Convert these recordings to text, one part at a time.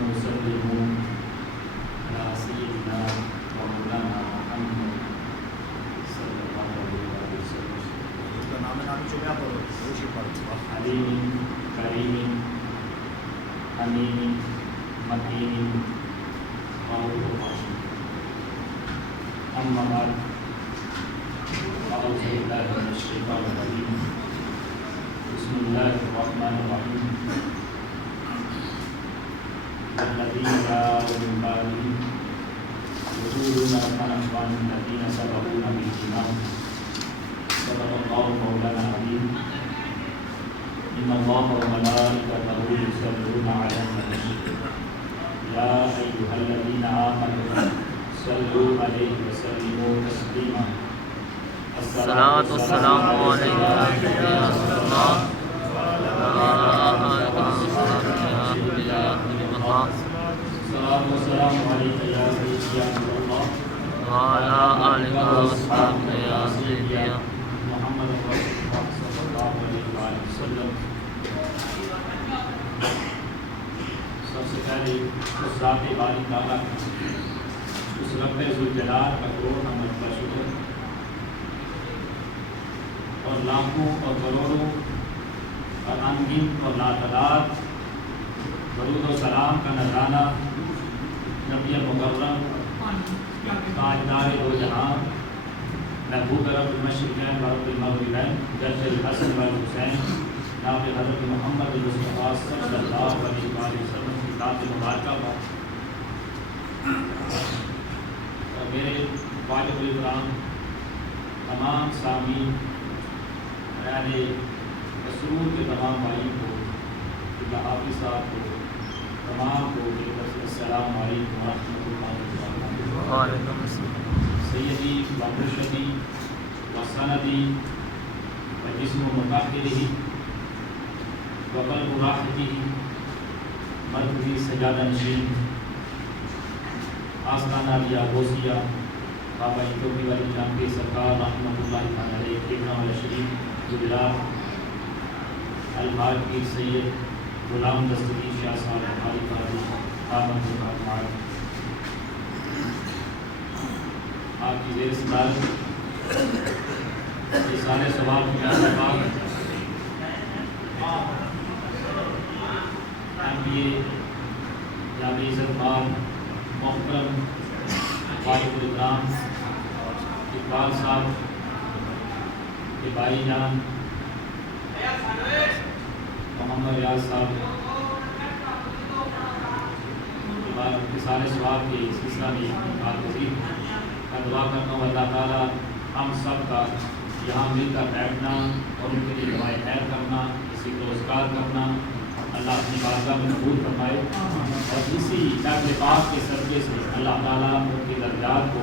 ونسلم على سيدنا ومولانا محمد صلی اللہ علیہ وسلم علیم کریم امین متین اما بعد اعوذ باللہ من الشیطان الرجیم بسم اللہ الرحمن الرحیم الذین جاءوا من بعدهم یقولون ربنا اغفر لنا الذین سبقونا بالایمان صدق اللہ مولانا العظیم ان اللہ وملائکتہ یصلون علی النبی یا ایھا الذین آمنوا صلوا علیہ وسلموا تسلیما الصلاۃ والسلام علیک یا رسول اللہ السلام والسلام علیک یا سیدی یا نور اللہ وعلی آلہ وصحبہ یا سیدی یا محمد رسول اللہ صلی اللہ علیہ وآلہ وسلم۔ سب سے پہلے اس ذات باری تعالیٰ اس رب ذوالجلال کا کروڑ مرتبہ شکر اور لاکھوں اور کروڑوں اور انگن اور لاتعداد درود و سلام کا نذرانہ نبی مکرم تاجدار دو جہاں محبوب رب المشرقین و رب المغربین جد الحسن والحسین جناب حضرت محمد مصطفیٰ صلی اللہ علیہ وسلم کی ذات مبارکہ پر اور میرے والد الکرام تمام سامعین اہل مسرور کے تمام بھائیوں کو اللہ حافظ صاحب کو تمام کو السلام علیکم ورحمۃ اللہ وبرکاتہ۔ وعلیکم السلام۔ سیدی و مرشدی و سندی و جسم مطهره و قلب راحته مرکزی سجادہ نشین آستانہ لیا غوثیہ بابا ایتھوپی والی جان کے سرکار رحمۃ اللہ تعالی علیہ کیمرہ والا شریف جبلات البار کی سید غلام دستگیر شاہ صاحب بخاری قاضی آمد مقامات آپ کی زیر صدارت یہ سارے سوال کی احتمال MBA جامع عزت مآب محترم والد الکرام اقبال صاحب کے بھائی جان محمد ریاض صاحب سارے سوال کے سلسلہ میں بات وزیر کا دعا کرتا ہوں اللہ تعالیٰ ہم سب کا یہاں مل کر بیٹھنا اور ان کے لیے دعائے خیر کرنا کسی کو روزگار کرنا اللہ اپنی بارگاہ میں قبول فرمائے اور اسی درد پاک کے صدقے سے اللہ تعالیٰ ان کے درجات کو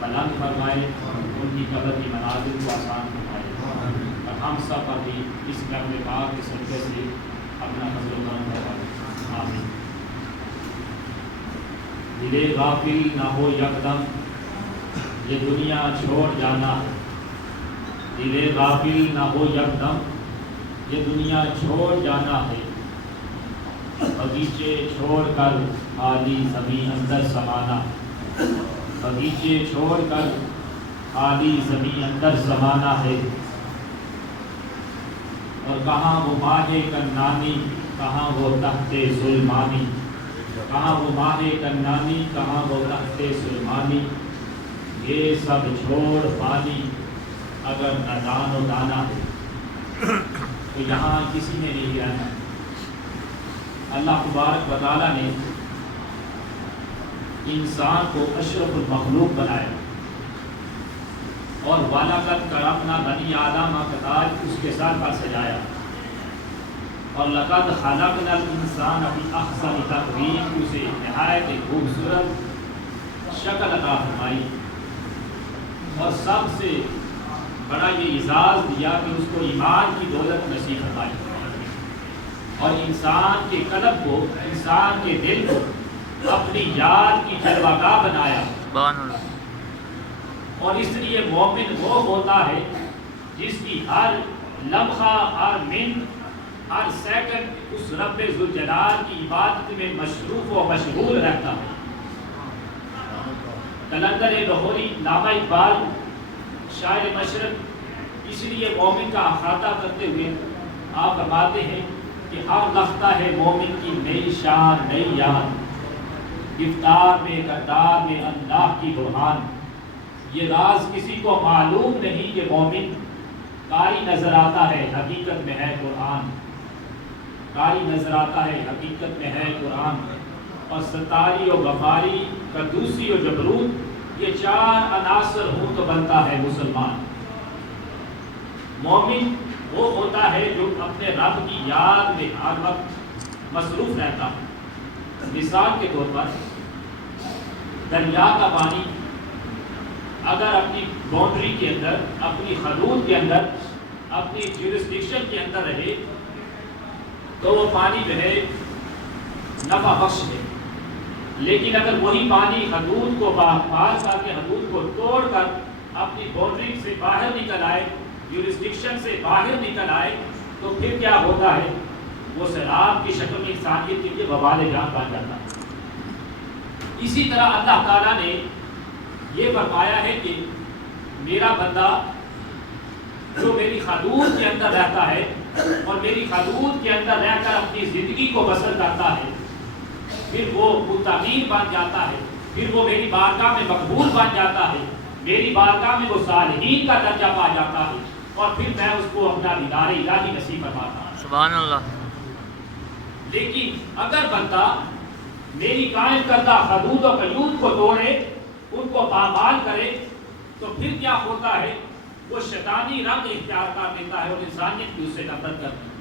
بلند فرمائے ان کی قبر کی منازل کو آسان فرمائے اور ہم سب پر بھی اس درد پاک کے صدقے سے اپنا فضل و کرم فرمائے آمین۔ دل غافل نہ ہو یکدم یہ دنیا چھوڑ جانا ہے، دل غافل نہ ہو یکدم یہ دنیا چھوڑ جانا ہے، بغیچے چھوڑ کر خالی زمین اندر سمانا، بغیچے چھوڑ کر خالی زمین اندر سمانا ہے، اور کہاں وہ ماہ کنانی کہاں وہ تحت ظلمانی، کہاں وہ ماہ کنانی کہاں وہ تحت ظلمانی، یہ سب چھوڑ پانی اگر نادان و دانا ہے تو یہاں کسی نے نہیں رہنا۔ اللہ تبارک و تعالیٰ نے انسان کو اشرف المخلوق بنایا اور وَلَقَدْ كَرَمْنَا بَنِي آدَمَ کتاج اس کے ساتھ پر سجایا اور لَقَدْ خَلَقْنَا الْإِنسَانَ فِي أَحْسَنِ تَقْوِيمٍ اسے نہایت خوبصورت شکل عطا فرمائی اور سب سے بڑا یہ اعزاز دیا کہ اس کو ایمان کی دولت نصیب فرمائی اور انسان کے قلب کو انسان کے دل کو اپنی یاد کی جلوہ گاہ بنایا اور اس لیے مومن وہ ہوتا ہے جس کی ہر لمحہ ہر منٹ ہر سیکنڈ اس رب ذوالجلال کی عبادت میں مصروف و مشغول رہتا ہے۔ کلندر لاہوری علامہ اقبال شاعر مشرق اس لیے مومن کا احاطہ کرتے ہوئے آپ فرماتے ہیں کہ ہر لفتہ ہے مومن کی نئی شان نئی یاد، گفتار میں کردار میں اللہ کی برہان، یہ راز کسی کو معلوم نہیں کہ مومن قاری نظر آتا ہے حقیقت میں ہے قرآن، قاری نظر آتا ہے حقیقت میں ہے قرآن، اور ستاری و غفاری قدوسی و جبروت یہ چار عناصر ہوں تو بنتا ہے مسلمان۔ مومن وہ ہوتا ہے جو اپنے رب کی یاد میں ہر وقت مصروف رہتا ہے۔ مثال کے طور پر دریا کا پانی اگر اپنی باؤنڈری کے اندر، اپنی حدود کے اندر، اپنی جیورسڈکشن کے اندر رہے تو وہ پانی جو ہے نفع بخش ہے، لیکن اگر وہی پانی حدود کو پار کر کے حدود کو توڑ کر اپنی باؤنڈری سے باہر نکل آئے، جیورسڈکشن سے باہر نکل آئے، تو پھر کیا ہوتا ہے؟ وہ سیلاب کی شکل میں انسانیت کے لیے وبال جان بن جاتا ہے۔ اسی طرح اللہ تعالیٰ نے یہ فرمایا ہے کہ میرا بندہ جو میری حدود کے اندر رہتا ہے اور میری حدود کے اندر رہ کر اپنی زندگی کو بسر کرتا ہے، پھر وہ متقین بن جاتا ہے، پھر وہ میری بارگاہ میں مقبول بن جاتا ہے، میری بارگاہ میں وہ صالحین کا درجہ پا جاتا ہے، اور پھر میں اس کو اپنا دیدار الہی نصیب فرماتا ہوں۔ سبحان اللہ۔ لیکن اگر بندہ میری قائم کردہ حدود و قیود کو توڑے، ان کو پامال کرے، تو پھر کیا ہوتا ہے؟ وہ شیطانی رنگ اختیار کر لیتا ہے اور انسانیت کی اس سے نفرت کرتی ہے۔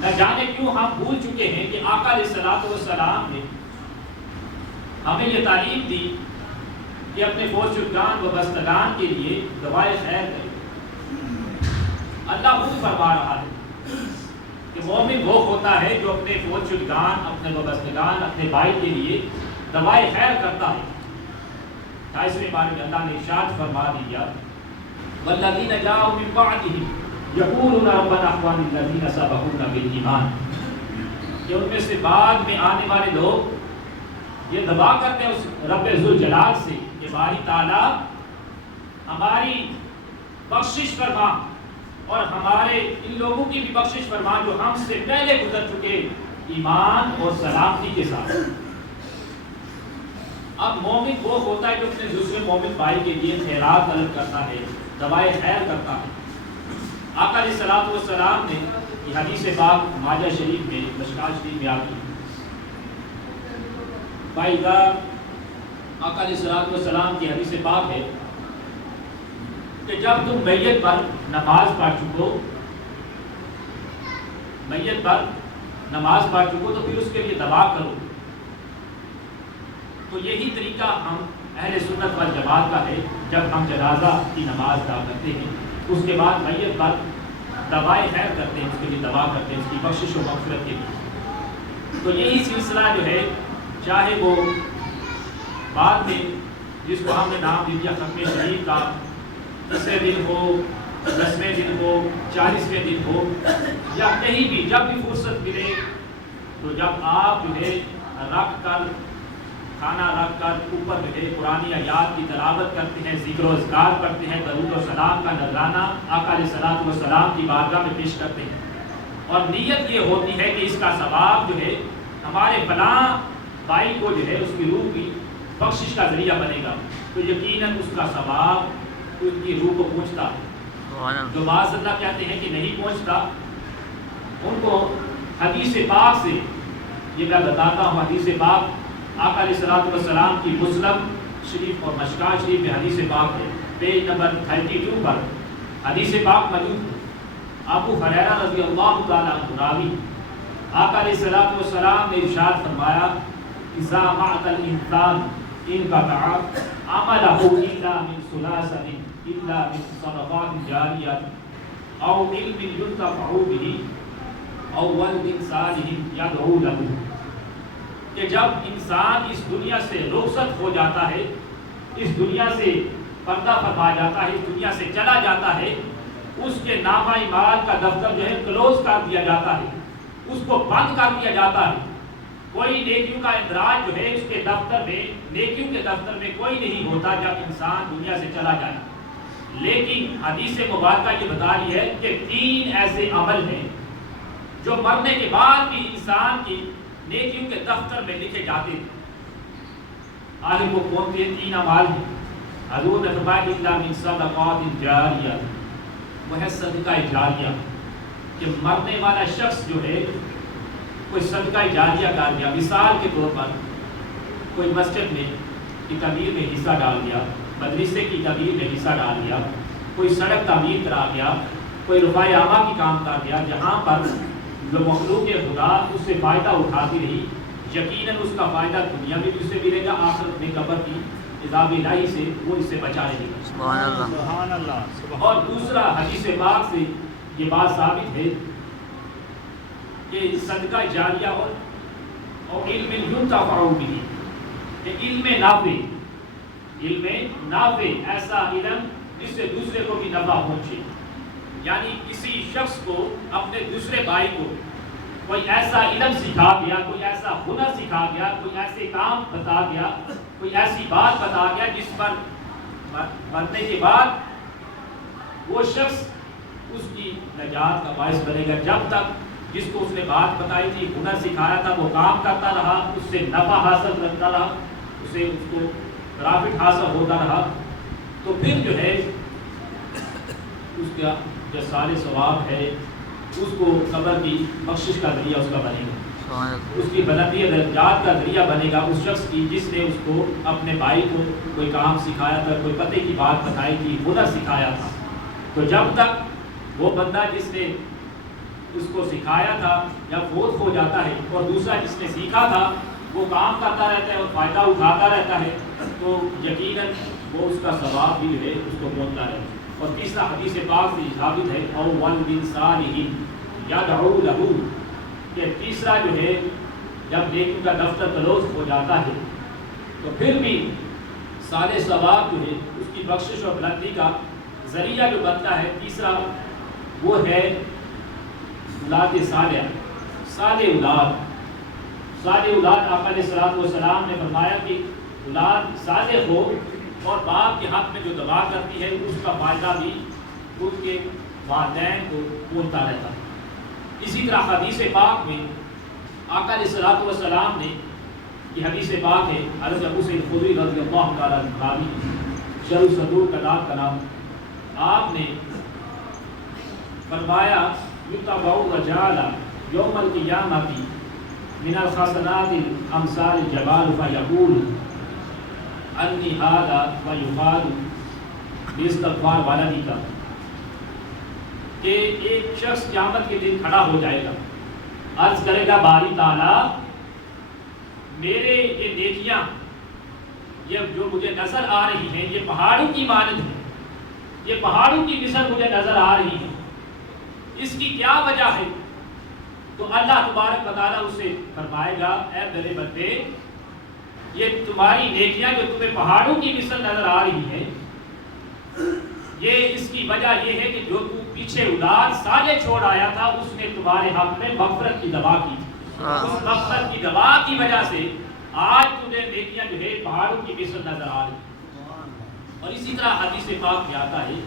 نہ جانے کیوں ہم بھول چکے ہیں کہ آقا علیہ الصلوۃ والسلام نے ہمیں یہ تعلیم دی کہ اپنے فوج شدگان و بستگان کے لیے دعائے خیر کریں۔ اللہ خود فرما رہا ہے کہ مومن وہ ہوتا ہے جو اپنے فوج شدگان، اپنے وابستگان، اپنے بھائی کے لیے دعائے خیر کرتا ہے۔ 28ویں بار میں اللہ نے ارشاد فرما دیا، والذین جاءوا من بعدہم یقولون ربنا اخواننا الذین سبقونا بالایمان، کہ ان میں سے بعد میں آنے والے لوگ یہ دعا کرتے ہیں اس رب ذوالجلال سے کہ باری تعالیٰ ہماری بخشش فرما اور ہمارے ان لوگوں کی بھی بخشش فرما جو ہم سے پہلے گزر چکے ایمان اور سلامتی کے ساتھ۔ اب مومن وہ ہوتا ہے جو اپنے دوسرے مومن بھائی کے لیے خیرات طلب کرتا ہے، دعائے خیر کرتا ہے۔ آقا علیہ الصلوۃ والسلام نے یہ حدیث پاک ماجہ شریف میں، مشکوٰۃ شریف میں آتی ہے، آقا علیہ الصلوۃ والسلام کی حدیث پاک ہے کہ جب تم میت پر نماز پڑھ چکو، میت پر نماز پڑھ چکو تو پھر اس کے لیے دعا کرو۔ تو یہی طریقہ ہم اہل سنت والجماعت کا ہے، جب ہم جنازہ کی نماز ادا کرتے ہیں اس کے بعد میت پر دعائے خیر کرتے ہیں، اس کے لیے دعا کرتے ہیں، اس کی بخشش و مغفرت کے لیے۔ تو یہی سلسلہ جو ہے، چاہے وہ بعد میں جس کو ہم نے نام دیا ختم شریف کا 10ویں دن ہو، 10ویں دن ہو، 40ویں دن ہو، یا کہیں بھی جب بھی فرصت ملے، تو جب آپ جو ہے رکھ کر، کھانا رکھ کر اوپر جو ہے قرآن آیات کی تلاوت کرتے ہیں، ذکر و اذکار کرتے ہیں، درود و سلام کا نذرانہ آقا علیہ الصلوۃ والسلام کی بارگاہ میں پیش کرتے ہیں، اور نیت یہ ہوتی ہے کہ اس کا ثواب جو ہے ہمارے فلاں بھائی کو جو ہے اس کی روح کی بخشش کا ذریعہ بنے گا، تو یقیناً اس کا ثواب اس کی روح کو پہنچتا ہے۔ جو معاذ اللہ کہتے ہیں کہ نہیں پہنچتا، ان کو حدیث پاک سے یہ میں بتاتا ہوں۔ حدیث پاک آقا علیہ الصلوۃ والسلام کی مسلم شریف اور مشکوٰۃ شریف میں حدیث پاک ہے، پیج نمبر 32 پر حدیث پاک موجود ہے۔ ابو ہریرہ رضی اللہ تعالیٰ عنہ راوی، آقا علیہ الصلوۃ والسلام نے ارشاد فرمایا، اذا مات الانسان انقطع عمله الا من ثلاث الا من صدقات جاریہ او علم ينتفع به او ولد صالح يدعو له، کہ جب انسان اس دنیا سے رخصت ہو جاتا ہے، اس دنیا سے پردہ فرما جاتا ہے، اس دنیا سے چلا جاتا ہے، اس کے نامہ اعمال کا دفتر جو ہے کلوز کر دیا جاتا ہے، اس کو بند کر دیا جاتا ہے۔ کوئی نیکیوں کا اندراج جو ہے اس کے دفتر میں، نیکیوں کے دفتر میں کوئی نہیں ہوتا جب انسان دنیا سے چلا جائے۔ لیکن حدیث مبارکہ یہ بتا رہی ہے کہ 3 ایسے عمل ہیں جو مرنے کے بعد بھی انسان کی نیکیوں کے دفتر میں لکھے جاتے ہیں۔ آگے وہ کون سے 3 اعمال ہیں؟ حضور نے فرمایا الا من صدقات جاریہ، وہ ہے صدقہ جاریہ، کہ مرنے والا شخص جو ہے کوئی صدقہ جاریہ کر دیا۔ مثال کے طور پر کوئی مسجد میں کی تعمیر میں حصہ ڈال دیا، مدرسے کی تعمیر میں حصہ ڈال دیا، کوئی سڑک تعمیر کرا دیا، کوئی رفع عامہ کی کام کر دیا، جہاں پر جو مخلوق خدا اس سے فائدہ اٹھاتی رہی، یقیناً اس کا فائدہ دنیا میں بھی اسے ملے گا، آخرت میں قبر کی عذاب الہی سے وہ اس سے بچا رہے گا۔ سبحان اللہ۔ اور دوسرا حدیث پاک سے یہ بات ثابت ہے کہ صدقہ جاریہ اور علم ينتفع به، کہ علم نافع، ایسا علم جس سے دوسرے کو بھی نفع پہنچے، یعنی کسی شخص کو اپنے دوسرے بھائی کو کوئی ایسا علم سکھا دیا، کوئی ایسا ہنر سکھا دیا، کوئی ایسے کام بتا دیا، کوئی ایسی بات بتا دیا جس پر مرنے کے بعد وہ شخص اس کی نجات کا باعث بنے گا۔ جب تک جس کو اس نے بات بتائی تھی، ہنر سکھایا تھا، وہ کام کرتا رہا، اس سے نفع حاصل کرتا رہا، اس کو پرافٹ حاصل ہوتا رہا، تو پھر جو ہے اس کا جو سارے ثواب ہے اس کو قبر کی بخشش کا ذریعہ اس کا بنے گا، اس کی بلندی درجات کا ذریعہ بنے گا اس شخص کی جس نے اس کو اپنے بھائی کو کوئی کام سکھایا تھا، کوئی پتے کی بات بتائی تھی، ہنر سکھایا تھا۔ تو جب تک وہ بندہ جس نے اس کو سکھایا تھا یا فوت ہو جاتا ہے اور دوسرا جس نے سیکھا تھا وہ کام کرتا رہتا ہے اور فائدہ اٹھاتا رہتا ہے، تو یقیناً وہ اس کا ثواب بھی ہے اس کو پہنچتا رہے۔ اور تیسرا حدیث پاک سے ثابت ہے او ولد صالح یدعو لہ، کہ تیسرا جو ہے جب نیکیوں کا دفتر کلوز ہو جاتا ہے تو پھر بھی سارے ثواب جو ہے اس کی بخشش اور بلندی کا ذریعہ جو بنتا ہے، تیسرا وہ ہے اولاد صالح، صالح اولاد۔ آقا علیہ الصلوۃ والسلام نے فرمایا کہ اولاد صالح ہو اور باپ کے حق میں جو دعا کرتی ہے اس کا فائدہ بھی ان کے والدین کو پہنچتا رہتا ہے۔ اسی طرح حدیث پاک میں آقا علیہ الصلوۃ والسلام نے، یہ حدیث پاک ہے حضرت ابو سعید خدری رضی اللہ تعالیٰ عنہ، شرح صدور کا نام، آپ نے فرمایا یتبع الرجال یوم القیامۃ من الحسنات الامثال الجبال فیقول انی ھذا ویقال باستغفار والدیک، کہ ایک شخص قیامت کے دن کھڑا ہو جائے گا، عرض کرے گا باری تعالیٰ میرے یہ نیکیاں یہ جو مجھے نظر آ رہی ہیں یہ پہاڑوں کی مانند ہیں، یہ پہاڑوں کی مثل مجھے نظر آ رہی ہے، اس کی کیا وجہ ہے؟ تو اللہ تبارک و تعالیٰ اسے فرمائے گا اے میرے بندے، یہ تمہاری نیکیاں جو تمہیں پہاڑوں کی مثل نظر آ رہی ہیں، یہ اس کی وجہ یہ ہے کہ جو تو پیچھے اولاد صالح چھوڑ آیا تھا اس نے تمہارے حق میں مغفرت کی دعا کی تھی، اس مغفرت کی دعا کی وجہ سے آج تمہیں نیکیاں جو ہے پہاڑوں کی مثل نظر آ رہی ہیں۔ اور اسی طرح حدیث پاک میں آتا ہے،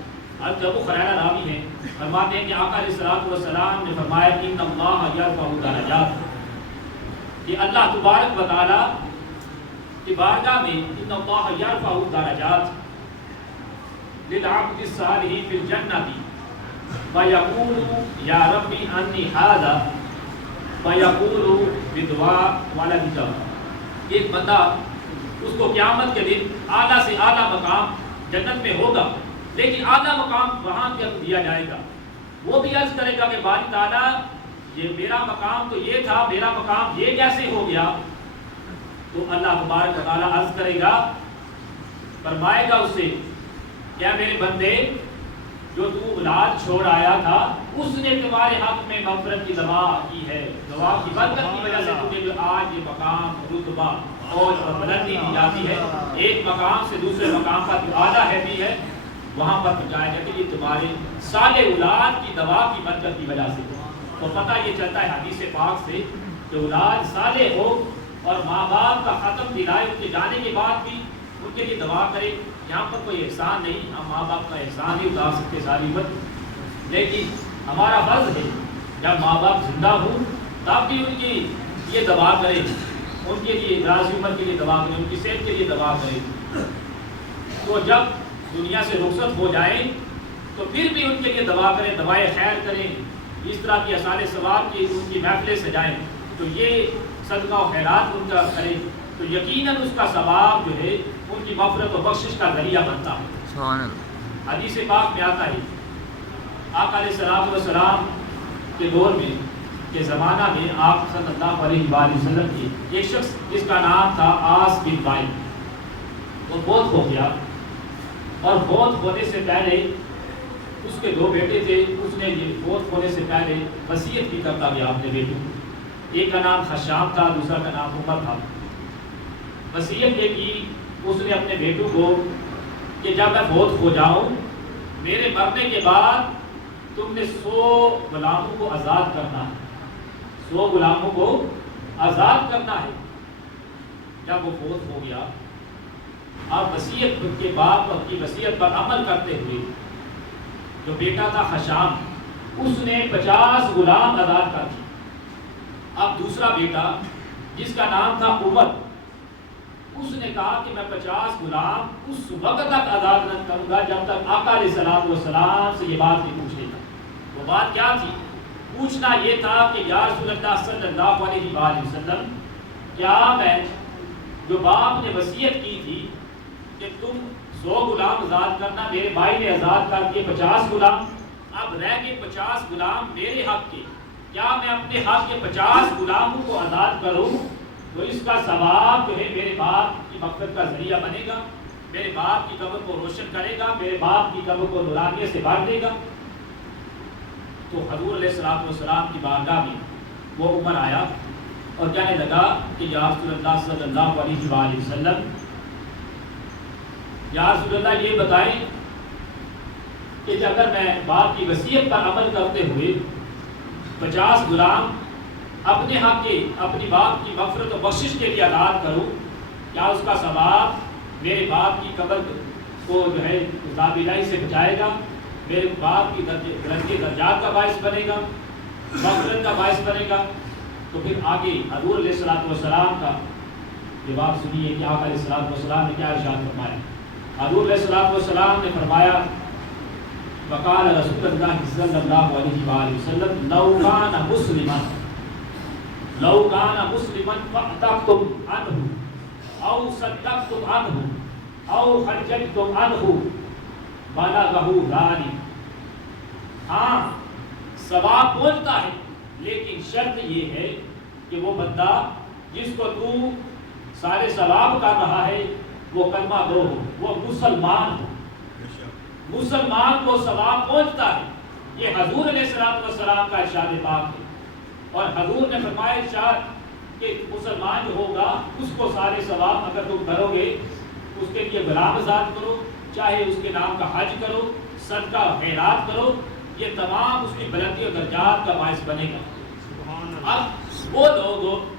حضرت ابو ہریرہ راوی ہیں، فرماتے ہیں کہ آقا علیہ الصلوۃ والسلام نے فرمایا ان اللہ یرفع درجات، کہ اللہ تبارک و تعالیٰ کی بارگاہ میں ان اللہ یرفع درجات للعبد الصالح فی الجنۃ فیقول یا ربی انی ھذا فیقول بدعاء ولدک، ایک بندہ اس کو قیامت کے دن اعلیٰ سے اعلیٰ مقام جنت میں ہوگا، لیکن اعلیٰ مقام وہاں پہ دیا جائے گا، وہ بھی عرض کرے گا کہ باری تعالیٰ یہ میرا مقام تو یہ تھا، میرا مقام یہ کیسے ہو گیا؟ تو اللہ تبارک و تعالیٰ عرض کرے گا، فرمائے گا اس سے کیا میرے بندے جو تو اولاد چھوڑ آیا تھا اس نے تمہارے حق میں مغفرت کی دعا کی ہے، دعا کی برکت کی وجہ سے تمہیں جو آج یہ مقام رتبہ اور بلندی دی جاتی ہے، ایک مقام سے دوسرے مقام پر جو اعلیٰ ہے بھی ہے، وہاں پر پہنچایا گیا کہ یہ تمہارے صالح اولاد کی دوا کی برکت کی وجہ سے. تو پتہ یہ چلتا ہے حدیث پاک سے کہ اولاد صالح ہو اور ماں باپ کا ختم دلائے ان کے جانے کے بعد بھی ان کے لیے دعا کرے. یہاں پر کوئی احسان نہیں, ہم ماں باپ کا احسان نہیں اتار سکتے ساری عمر, لیکن ہمارا فرض ہے جب ماں باپ زندہ ہوں تب بھی ان کی یہ دعا کریں, ان کے لیے دراز عمر کے لیے دعا کریں, ان کی صحت کے لیے دعا کریں. تو جب دنیا سے رخصت ہو جائیں تو پھر بھی ان کے لیے دعا کریں, دعائے خیر کریں, اس طرح کی اثار ثواب کی ان کی محفلیں سجائیں. تو یہ صدقہ و خیرات ان کا کریں تو یقیناً اس کا ثواب جو ہے ان کی مغفرت و بخشش کا ذریعہ بنتا ہے. سبحان اللہ. حدیث پاک میں آتا ہے آقا علیہ الصلوۃ والسلام کے دور میں کے زمانہ میں آپ صلی اللہ علیہ وآلہ وسلم کی ایک شخص جس کا نام تھا آس بن وائل, وہ فوت ہو گیا اور فوت ہونے سے پہلے اس کے 2 بیٹے تھے. اس نے یہ فوت ہونے سے پہلے وصیت بھی کرتا گیا اپنے بیٹوں کو. ایک کا نام خشام تھا, دوسرا کا نام عمر تھا. وصیت یہ کی اس نے اپنے بیٹوں کو کہ جب میں فوت ہو جاؤں میرے مرنے کے بعد تم نے 100 غلاموں کو آزاد کرنا ہے, 100 غلاموں کو آزاد کرنا ہے. جب وہ فوت ہو گیا اب وصیت کے باپ کی وصیت پر عمل کرتے ہوئے جو بیٹا تھا خشام اس نے 50 غلام آزاد کر دیے. اب دوسرا بیٹا جس کا نام تھا عمر اس نے کہا کہ میں 50 غلام اس وقت تک آزاد نہ کروں گا جب تک آقا علیہ الصلوۃ والسلام سے یہ بات نہیں پوچھ لے گا. وہ بات کیا تھی؟ پوچھنا یہ تھا کہ یا رسول اللہ صلی اللہ علیہ وآلہ وسلم کیا میں جو باپ نے وصیت کی تھی کہ تم 100 غلام آزاد کرنا, میرے بھائی نے آزاد کر دیے 50 غلام, اب رہ گئے 50 غلام میرے حق کے, کیا میں اپنے حق کے 50 غلاموں کو آزاد کروں تو اس کا ثواب جو ہے میرے باپ کی مغفرت کا ذریعہ بنے گا, میرے باپ کی قبر کو روشن کرے گا, میرے باپ کی قبر کو نورانیت سے بھر دے گا. تو حضور علیہ الصلوۃ والسلام کی بارگاہ میں وہ عمر آیا اور کہنے لگا کہ یا رسول اللہ صلی اللہ علیہ وآلہ وسلم, یا رسول اللہ یہ بتائیں کہ اگر میں باپ کی وصیت پر عمل کرتے ہوئے 50 غلام اپنے حق کے اپنی باپ کی مغفرت و بخشش کے لیے آزاد کروں, کیا اس کا ثواب میرے باپ کی قبر کو جو ہے عذاب الہی سے بچائے گا, میرے باپ کی درجے درجات کا باعث بنے گا, مغفرت کا باعث بنے گا. تو پھر آگے حضور علیہ الصلوۃ والسلام کا جواب سنیے کہ آقا علیہ الصلوۃ والسلام نے کیا ارشاد فرمایا. حضور علیہ الصلوۃ والسلام نے فرمایا وقال رسول اللہ صلی اللہ علیہ وآلہ وسلم لو کان مسلما فاعتقتم عنہ او صدقتم عنہ او حججتم عنہ بلغہ ذلک. ہاں ثواب پہنچتا ہے لیکن شرط یہ ہے کہ وہ بندہ جس کو تو سارے ثواب کر رہا ہے وہ کلمہ گو ہو, وہ مسلمان ہو. مسلمان کو ثواب پہنچتا ہے. یہ حضور علیہ الصلوۃ والسلام کا ارشاد پاک ہے. اور حضور نے فرمایا ارشاد کہ مسلمان جو ہوگا اس کو سارے ثواب اگر تم کرو گے, اس کے لیے غلام آزاد کرو, چاہے اس کے نام کا حج کرو, صدقہ خیرات کرو, یہ تمام اس کی بلندی اور درجات کا باعث بنے گا. اب وہ لوگ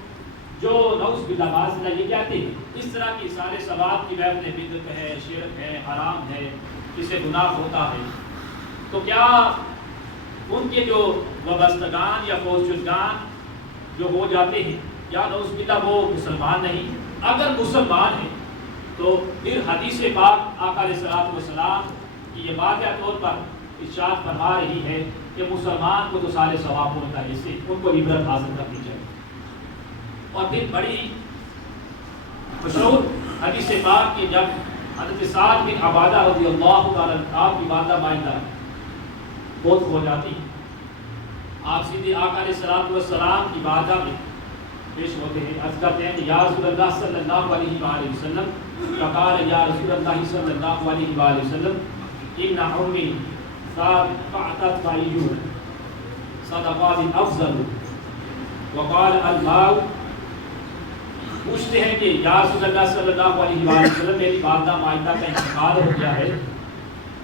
جو نعوذ باللہ معاذ اللہ یہ کہتے ہیں اس طرح کی سارے ثواب کی محفلیں بدعت ہے, شرک ہے, حرام ہے, اس سے گناہ ہوتا ہے, تو کیا ان کے جو وابستگان یا فوج شدگان جو ہو جاتے ہیں یا نعوذ باللہ وہ مسلمان نہیں؟ اگر مسلمان ہیں تو پھر حدیث پاک آقا علیہ الصلوۃ والسلام کی یہ واقعہ طور پر ارشاد فرما رہی ہے کہ مسلمان کو تو سارے ثواب ہوتا ہے, اس سے ان کو عبرت حاصل کرنی چاہیے. اور پھر بڑی مشہور حدیث پاک کی جب حضرت سعد بن عبادہ رضی اللہ تعالیٰ آپ کی والدہ مائندہ فوت ہو جاتی, آپ سیدھے آقا علیہ الصلوۃ والسلام کی بارگاہ میں پیش ہوتے ہیں, عرض کرتے ہیں کہ یا رسول اللہ صلی اللہ علیہ وآلہ وسلم, فقال یا رسول اللہ صلی اللہ علیہ وآلہ وسلم ان عمی فاعتت فایون صدقات افضل وقال الماء. پوچھتے ہیں کہ یا رسول اللہ صلی اللہ علیہ وآلہ وسلم میری والدہ مائدہ کا انتقال ہو گیا ہے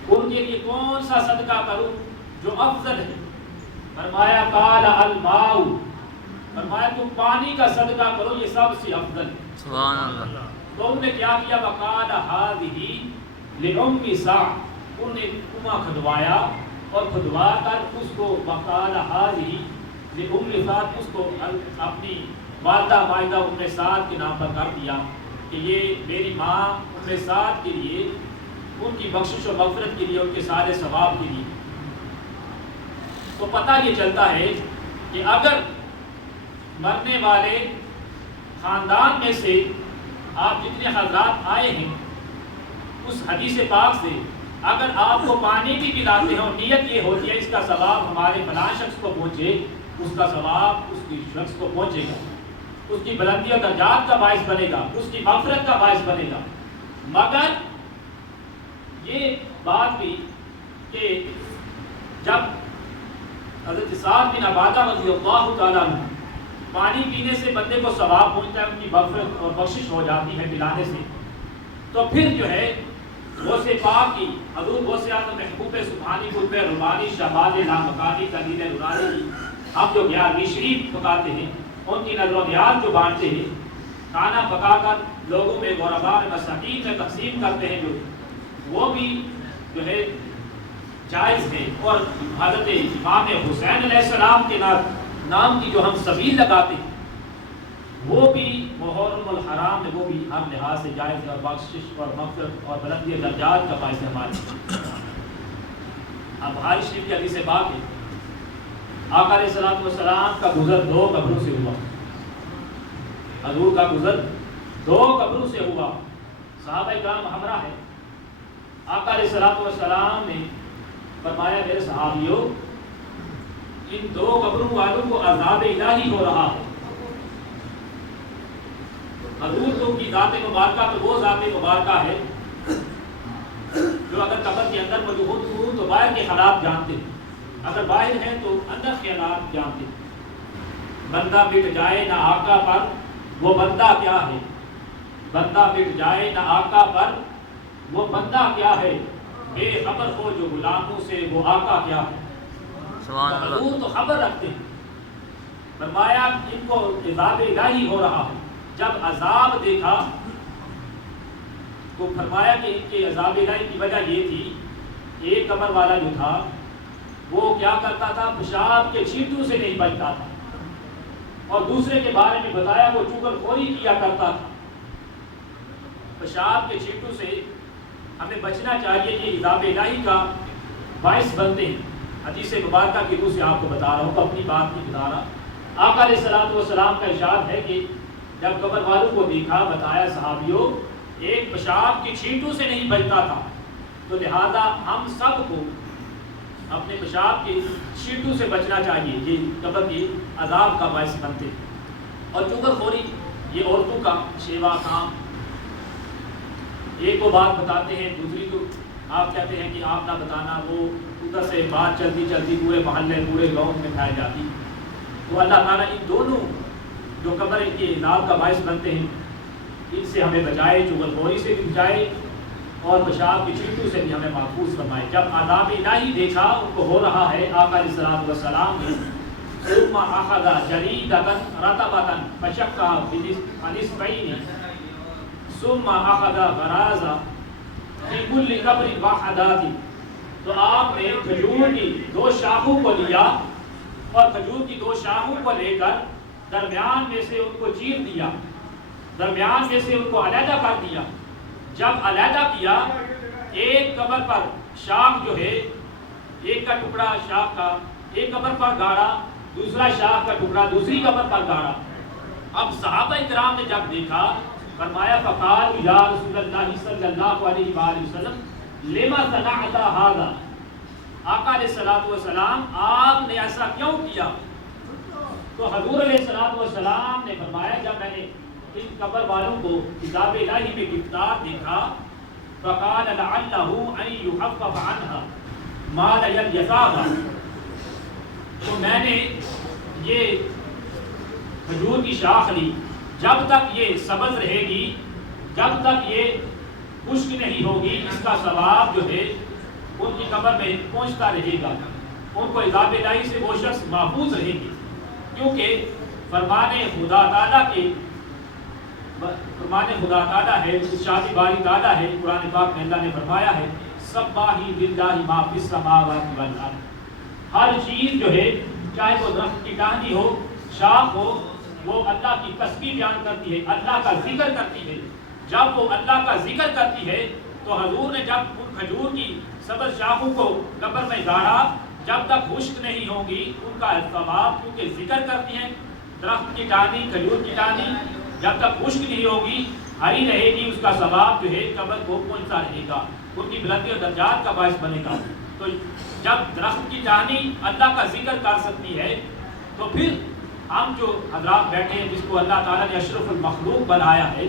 ان کے لیے کون سا صدقہ کروں جو افضل ہے؟ فرمایا قال الماء، فرمایا تم پانی کا صدقہ کرو، یہ سب سے افضل ہے۔ سبحان اللہ۔ تو انہوں نے کیا کیا؟ وقال هذه لأم سعد، انہوں نے کنواں کھدوایا اور کھدوا کر اس کو وقال هذه لأم سعد، اس کو اپنی والدہ مائدہ ام سعد کے نام پر کر دیا کہ یہ میری ماں ام سعد کے لیے، ان کی بخشش و مغفرت کے لیے، ان کے سارے ثواب کے لیے۔ تو پتہ یہ چلتا ہے کہ اگر مرنے والے خاندان میں سے آپ جتنے حضرات آئے ہیں، اس حدیث پاک سے اگر آپ کو پانی بھی پلاتے ہیں اور نیت یہ ہوتی ہے اس کا ثواب ہمارے فلاں شخص کو پہنچے، اس کا ثواب اس کی شخص کو پہنچے گا، اس کی بلندی و درجات کا باعث بنے گا، اس کی مغفرت کا باعث بنے گا۔ مگر یہ بات بھی کہ جب حضرت سعد بن عبادہ رضی اللہ تعالیٰ عنہ پانی پینے سے بندے کو ثواب پہنچتا ہے، ان کی مغفرت اور بخشش ہو جاتی ہے پلانے سے، تو پھر جو ہے غوث پاک کی حضور غوث اعظم محبوب سبحانی قطب ربانی شہباز لامکانی قدیر نورانی کی ہم جو 11ویں شریف پکاتے ہیں، ان کی نظر و نیاز جو بانٹتے ہیں، کھانا پکا کر لوگوں میں غرباء مساکین میں تقسیم کرتے ہیں، جو وہ بھی جو ہے جائز ہے۔ اور حضرت امام حسین علیہ السلام کے نام کی جو ہم سبیل لگاتے ہیں، وہ بھی محرم الحرام ہے، وہ بھی ہر لحاظ سے جائز ہے اور بخشش اور مغفرت اور بلندی درجات کا باعث ہے ہمارے۔ اب بخاری شریف کی حدیث پاک ہے، آقا علیہ الصلوۃ والسلام کا گزر 2 قبروں سے ہوا، حضور کا گزر 2 قبروں سے ہوا، صحابہ کرام ہمراہ ہے۔ آقا علیہ الصلوۃ والسلام نے فرمایا میرے صحابیوں، ان 2 قبروں والوں کو عذاب الہی ہو رہا ہے۔ حضور تو کی ذات مبارکہ تو وہ ذات مبارکہ ہے جو اگر قبر کے اندر موجود ہوں تو باہر کے حالات جانتے ہیں، اگر باہر ہیں تو اندر کے حالات جانتے ہیں۔ بندہ مٹ جائے نہ آقا پر وہ بندہ کیا ہے، بندہ مٹ جائے نہ آقا پر وہ بندہ کیا ہے، بے خبر ہو جو غلاموں سے وہ آقا کیا ہے۔ حضور تو خبر رکھتے ہیں۔ فرمایا ان کو عذاب الہی ہو رہا ہے۔ جب عذاب دیکھا تو فرمایا کہ ان کے عذاب الہی کی وجہ یہ تھی، ایک قبر والا جو تھا وہ کیا کرتا تھا، پیشاب کے چھینٹوں سے نہیں بچتا تھا، اور دوسرے کے بارے میں بتایا وہ چغل خوری کیا کرتا تھا۔ پیشاب کے چھینٹوں سے ہمیں بچنا چاہیے، یہ عذاب الہی کا باعث بنتے ہیں۔ حدیث مبارکہ کی روح سے آپ کو بتا رہا ہوں، اپنی بات نہیں بتا رہا۔ آقا علیہ الصلوۃ والسلام کا ارشاد ہے کہ جب قبر والوں کو دیکھا، بتایا صحابیوں ایک پیشاب کی چھینٹوں سے نہیں بچتا تھا، تو لہذا ہم سب کو اپنے پیشاب کی چھینٹوں سے بچنا چاہیے، یہ قبر کی عذاب کا باعث بنتے ہیں۔ اور چغل خوری یہ عورتوں کا شیوا کام، ایک کو بات بتاتے ہیں، دوسری کو آپ کہتے ہیں کہ آپ نہ بتانا، وہ ادھر سے بات چلتی چلتی پورے محلے پورے گاؤں میں پھیل جاتی۔ تو اللہ تعالیٰ ان دونوں جو قبر کے عذاب کا باعث بنتے ہیں، ان سے ہمیں بچائے، چغل خوری سے بھی بچائے اور پیشاب کی چھینٹوں سے بھی ہمیں محفوظ فرمائے۔ جب عذاب الہی دیکھا ان کو ہو رہا ہے، آقا علیہ الصلوۃ والسلام نے ثم اخذ جریدۃ رطبۃ فشقها بنصفین ثم اخذ غرازا فی کل قبر واحدۃ، تو آپ نے کھجور کی 2 شاخوں کو لیا اور کھجور کی 2 شاخوں کو لے کر درمیان میں سے ان کو چیر دیا، درمیان میں سے ان کو علیحدہ کر دیا۔ جب علیحدہ کیا، ایک قبر پر شاخ جو ہے، ایک کا ٹکڑا شاخ کا ایک قبر پر گاڑا، دوسرا شاخ کا ٹکڑا دوسری قبر پر گاڑا۔ اب صحابہ کرام نے جب دیکھا، فرمایا فقال یا رسول اللہ صلی اللہ علیہ وآلہ وسلم لما صنعت هذا، آقا علیہ الصلوۃ والسلام آپ نے ایسا کیوں کیا؟ تو حضور علیہ الصلوۃ والسلام نے فرمایا جب میں نے ان قبر والوں کو عذاب الہی میں گرفتار دیکھا، فقال لعلہ ان يخفف عنها ما لا يصاب، تو میں نے یہ کھجور کی شاخ لی، جب تک یہ سبز رہے گی، جب تک یہ خشک نہیں ہوگی، اس کا ثواب جو ہے ان کی قبر میں پہنچتا رہے گا، ان کو عذاب الہی سے وہ شخص محفوظ رہے گی، کیونکہ فرمان خدا تعالیٰ ہے، ارشاد باری تعالیٰ ہے، قرآن پاک میں اللہ نے فرمایا ہے سبح للہ ما فی السماوات والارض، ہر چیز جو ہے چاہے وہ درخت کی ٹہنی ہو، شاخ ہو، وہ اللہ کی تسبیح بیان کرتی ہے، اللہ کا ذکر کرتی ہے۔ جب وہ اللہ کا ذکر کرتی ہے تو حضور نے جب ان کھجور کی سبز شاخوں کو قبر میں گاڑا، جب تک خشک نہیں ہوں گی ان کا ثواب، کیونکہ ذکر کرتی ہیں، درخت کی ٹہنی، کھجور کی ٹہنی جب تک خشک نہیں ہوگی ہری رہے گی، اس کا ثواب جو ہے قبر کو پہنچتا رہے گا، ان کی بلندی و درجات کا باعث بنے گا۔ تو جب درخت کی ٹہنی اللہ کا ذکر کر سکتی ہے تو پھر ہم جو حضرات بیٹھے ہیں، جس کو اللہ تعالیٰ نے اشرف المخلوق بنایا ہے،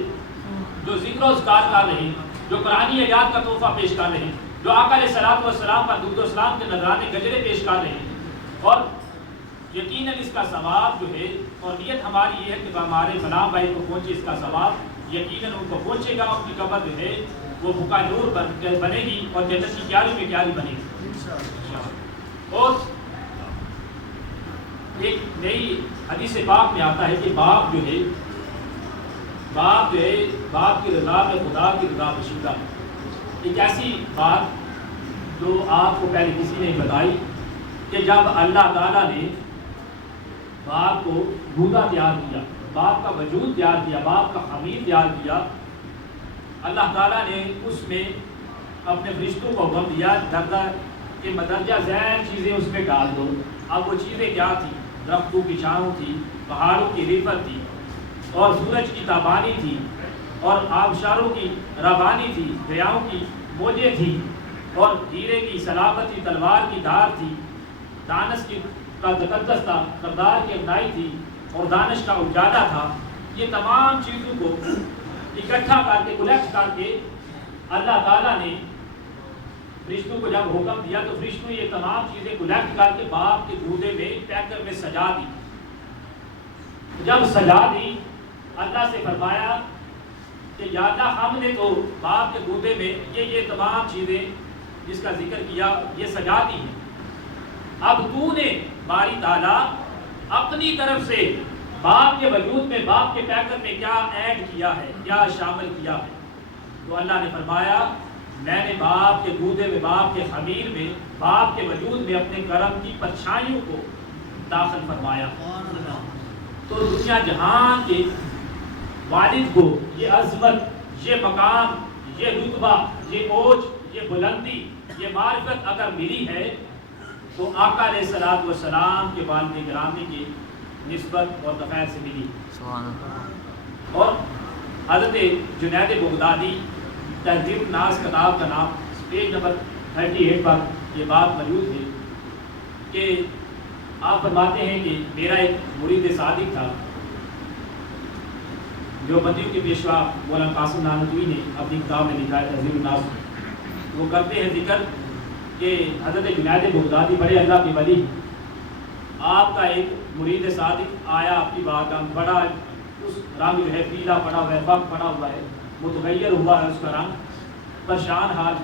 جو ذکر و اذکار کر رہے ہیں، جو قرآنی آیات کا تحفہ پیش کر رہے ہیں، جو آقا علیہ الصلوۃ والسلام پر درود و سلام کے نذرانے گجرے پیش کر رہے ہیں، اور یقیناً اس کا ثواب جو ہے، اور نیت ہماری یہ ہے کہ ہمارے غلام بھائی کو پہنچے اس کا ثواب، یقیناً ان کو پہنچے گا، ان کی قبر جو ہے وہ بھوکا نور بنے گی اور جنت کی کیاری میں کیاری بنے گی۔ اور ایک نئی حدیث پاک میں آتا ہے کہ باپ جو ہے باپ کی رضا میں خدا کی رضا پوشیدہ۔ ایک ایسی بات جو آپ کو پہلے کسی نے بتائی کہ جب اللہ تعالیٰ نے باپ کو گودا تیار کیا، باپ کا وجود تیار کیا، باپ کا خمیر تیار کیا، اللہ تعالیٰ نے اس میں اپنے فرشتوں کو حکم دیا درجہ کہ مدرجہ ذیل چیزیں اس میں ڈال دو۔ اب وہ چیزیں کیا تھیں؟ درختوں کی چھاؤں تھی، پہاڑوں کی ریفت تھی، اور سورج کی تابانی تھی، اور آبشاروں کی روانی تھی، دریاؤں کی موجیں تھی، اور ہیرے کی سلامتی تلوار کی دھار تھی، دانش کی کا تقدس تھا، کردار کی ابنائی تھی، اور دانش کا اجادہ تھا۔ یہ تمام چیزوں کو اکٹھا کر کے کلیکٹ کر کے اللہ تعالیٰ نے فرشتوں کو جب حکم دیا تو فرشتوں یہ تمام چیزیں کلیکٹ کر کے باپ کے گودے میں پیکر میں سجا دی۔ جب سجا دی اللہ سے فرمایا کہ یا اللہ ہم نے تو باپ کے گودے میں یہ تمام چیزیں جس کا ذکر کیا یہ سجا دی ہیں، اب تو نے باری تعالیٰ اپنی طرف سے باپ کے وجود میں، باپ کے پیکر میں کیا ایڈ کیا ہے، کیا شامل کیا ہے؟ تو اللہ نے فرمایا میں نے باپ کے گودے میں، باپ کے خمیر میں، باپ کے وجود میں اپنے کرم کی پرچھائیوں کو داخل فرمایا۔ تو دنیا جہان کے والد کو یہ عظمت، یہ مقام، یہ رتبہ، یہ اوج، یہ بلندی، یہ معرفت اگر ملی ہے تو آقا علیہ الصلوۃ والسلام کے والد گرامی کی نسبت اور تفیل سے ملی۔ اور حضرت جنید بغدادی تہذیب الناس کتاب کا نام پیج نمبر 38 پر یہ بات موجود ہے کہ آپ فرماتے ہیں کہ میرا ایک مرید صادق تھا جو بندیوں کے پیشوا مولانا قاسم نانوتوی نے اپنی کتاب میں لکھا ہے تہذیب الناس۔ وہ کرتے ہیں ذکر کہ حضرت جنید بغدادی بڑے اللہ کے ولی، آپ کا ایک مرید صادق آیا آپ کی بارگاہ میں، بڑا اس رنگ جو ہے پیلا پڑا ہوا ہے، بک پڑا ہوا ہے، متغیر ہوا ہے اس کا رنگ، پریشان حال۔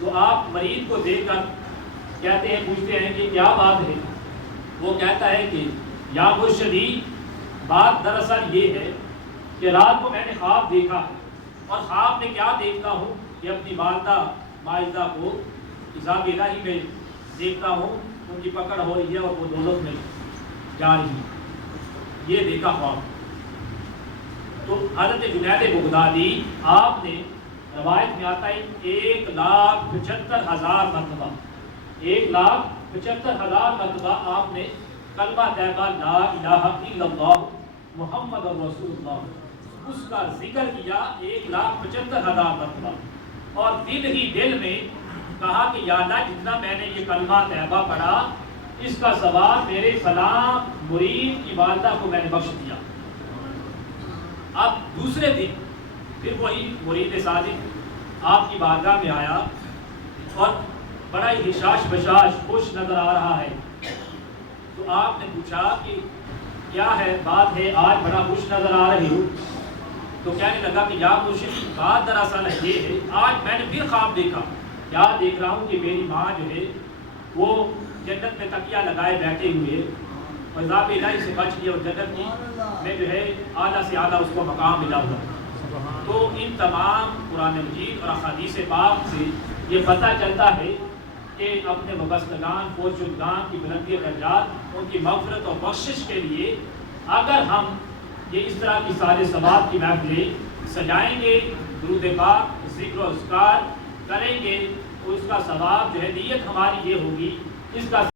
تو آپ مرید کو دیکھ کر کہتے ہیں، پوچھتے ہیں کہ کیا بات ہے؟ وہ کہتا ہے کہ یا مرشدی بات دراصل یہ ہے کہ رات کو میں نے خواب دیکھا، اور خواب میں کیا دیکھتا ہوں کہ اپنی والدہ ماجدہ کو عذاب الہی میں دیکھتا ہوں، ان کی پکڑ ہو رہی ہے اور وہ دوزخ میں جا رہی ہے، یہ دیکھا خواب۔ تو حضرت جنید بغدادی آپ نے روایت میں آتا ہے 1,75,000 مرتبہ 1,75,000 مرتبہ آپ نے کلمہ طیبہ لا الہ الا اللہ محمد رسول اللہ اس کا ذکر کیا 1,75,000 مرتبہ، اور دل ہی دل میں کہا کہ یا اللہ جتنا میں نے یہ کلمہ طیبہ پڑھا اس کا ثواب میرے فلاں مرید کی والدہ کو میں نے بخش دیا۔ اب دوسرے دن پھر وہی مرید صادق آپ کی بارگاہ میں آیا اور بڑا ہی حشاش بشاش خوش نظر آ رہا ہے۔ تو آپ نے پوچھا کہ کیا ہے بات ہے، آج بڑا خوش نظر آ رہی ہوں؟ تو کہنے لگا کہ یا مرشد بات دراصل یہ ہے، آج میں نے پھر خواب دیکھا یہاں دیکھ رہا ہوں کہ میری ماں جو ہے وہ جنت میں تکیہ لگائے بیٹھے ہوئے اور عذاب الہی سے بچ گئی اور جنت کی میں جو ہے اعلیٰ سے اعلیٰ اس کو مقام ملا ہوا۔ تو ان تمام قرآن مجید اور احادیث پاک سے یہ پتہ چلتا ہے کہ اپنے وابستگان فوج شدگان کی بلندی درجات ان کی مغفرت اور بخشش کے لیے اگر ہم یہ اس طرح کی سارے ثواب کی محفلیں سجائیں گے، درود پاک ذکر و اذکار کریں گے تو اس کا ثواب جو ہے نیت ہماری یہ ہوگی اس کا